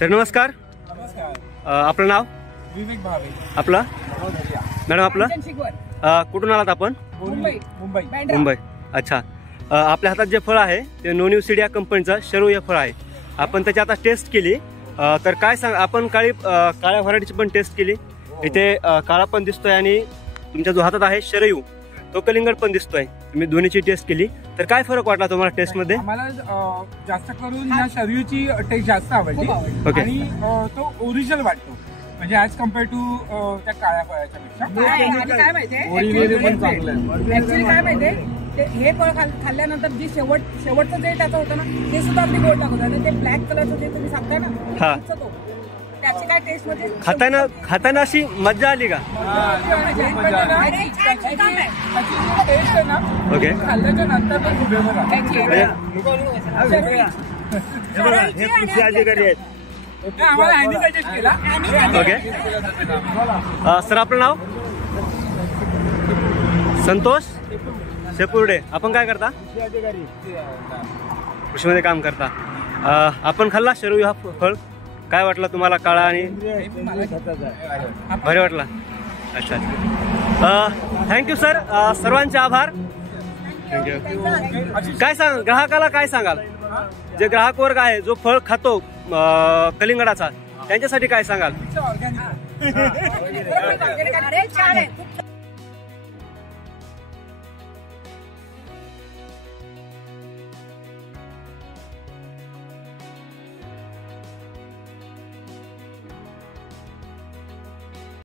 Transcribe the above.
तर नमस्कार. आपलं नाव? विवेक भावे. आपलं? मॅडम आपलं? कुठून आलात आपण? मुंबई. अच्छा. आपल्या हातात जे फळ आहे ते नोन्यू सीड या कंपनीचं शरू हे फळ आहे. आपण त्याची आता टेस्ट केली. तर काय सांग, आपण काळ्या व्हरायटीची पण टेस्ट केली. इथे काळा पण दिसतोय आणि तुमच्या जो हातात आहे शरयू तो कलिंगड पण दिसतोय. तुम्ही दोन्हीची टेस्ट केली तर काय फरक वाटला तुम्हाला टेस्ट मध्ये? आम्हाला जास्त करून ह्या शरयूची टेस्ट जास्त आवडली आणि तो ओरिजिनल वाटतो म्हणजे ॲज कम्पेअर टू त्या काळ्या फळाच्या पेक्षा. काय माहितीये काय माहितीये, हे फळ खाल्ल्यानंतर जी शेवटचं जे त्याचं होतं ना ते सुद्धा अगदी गोड लागत आणि ते ब्लॅक कलरचं जे तुम्ही सांगताय ना त्याची काय टेस्ट मध्ये खाताना अशी मजा आली का? टेस्ट आहे ना ओके. खाल्ल्याच्या नंतर पण खूप आम्हाला हँडी सजेस्ट केला. ओके. सर आपलं नाव? संतोष शेपुर्डे. आपण काय करता? कृषीमध्ये काम करता. आपण खाल्ला शरयू हा फळ, काय वाटलं तुम्हाला? काळा आणि भारी वाटला. अच्छा. Thank you sir. सर्वांचे आभार. थँक्यू. काय सांग ग्राहकाला काय सांगाल? जे ग्राहक वर्ग आहे जो फळ खातो कलिंगडाचा त्यांच्यासाठी काय सांगाल?